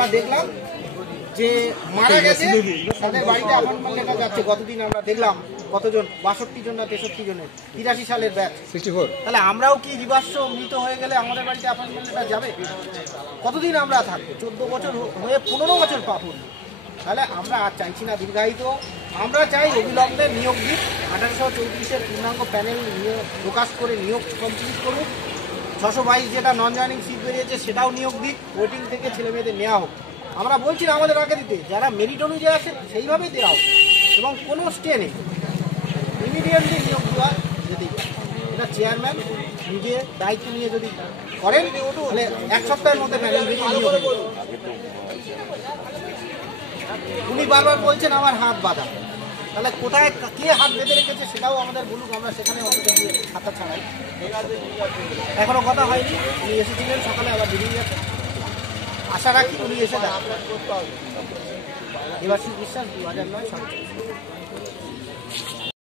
আমরা দেখলাম যে মারা গেছে তাদের বাড়িতে অ্যাপয়েন্টমেন্ট লেটার যাচ্ছে। গতদিন আমরা দেখলাম কতজন, 62 জন না 63 জনের, 83 সালের ব্যাচ 64। তাহলে আমরাও কি জীবাশ্ম মৃত হয়ে গেলে আমাদের বাড়িতে অ্যাপয়েন্টমেন্ট লেটার যাবে? কতদিন আমরা থাকবো? 14 বছর হয়ে 15 বছর পাবো। তাহলে আমরা আর চাইছি না দীর্ঘায়িত, আমরা চাই অবিলম্বে নিয়োগ দিক। 1834-এর পূর্ণাঙ্গ প্যানেল প্রকাশ করে নিয়োগ কমপ্লিট করুক। 622 যেটা নন জয়নিং সিট বেরিয়েছে সেটাও নিয়োগ দিক, ওয়েটিং থেকে ছেলেমেয়েদের নেওয়া হোক। আমরা বলছি না আমাদের আগে দিতে, যারা মেরিট অনুযায়ী আছে সেইভাবেই দেওয়া হোক এবং কোনো স্টে নেই, ইমিডিয়েটলি নিয়োগ দেওয়া যেতেই পারে। এটা চেয়ারম্যান নিজে দায়িত্ব নিয়ে যদি করেন তাহলে 1 সপ্তাহের মধ্যে প্যানেল থেকে নিয়োগ দেবেন। উনি বারবার বলছেন আমার হাত বাঁধা, তাহলে কোথায় কে হাত বেঁধে রেখেছে সেটাও আমাদের বলুক, আমরা সেখানে অন্তত গিয়ে খাতা ছাড়াই। এখনো কথা হয়নি, উনি এসেছিলেন সকালে, আবার বেরিয়ে গেছে। আশা রাখি উনি এসে দেন। দেবাশিস বিশ্বাস, 2009 সাল।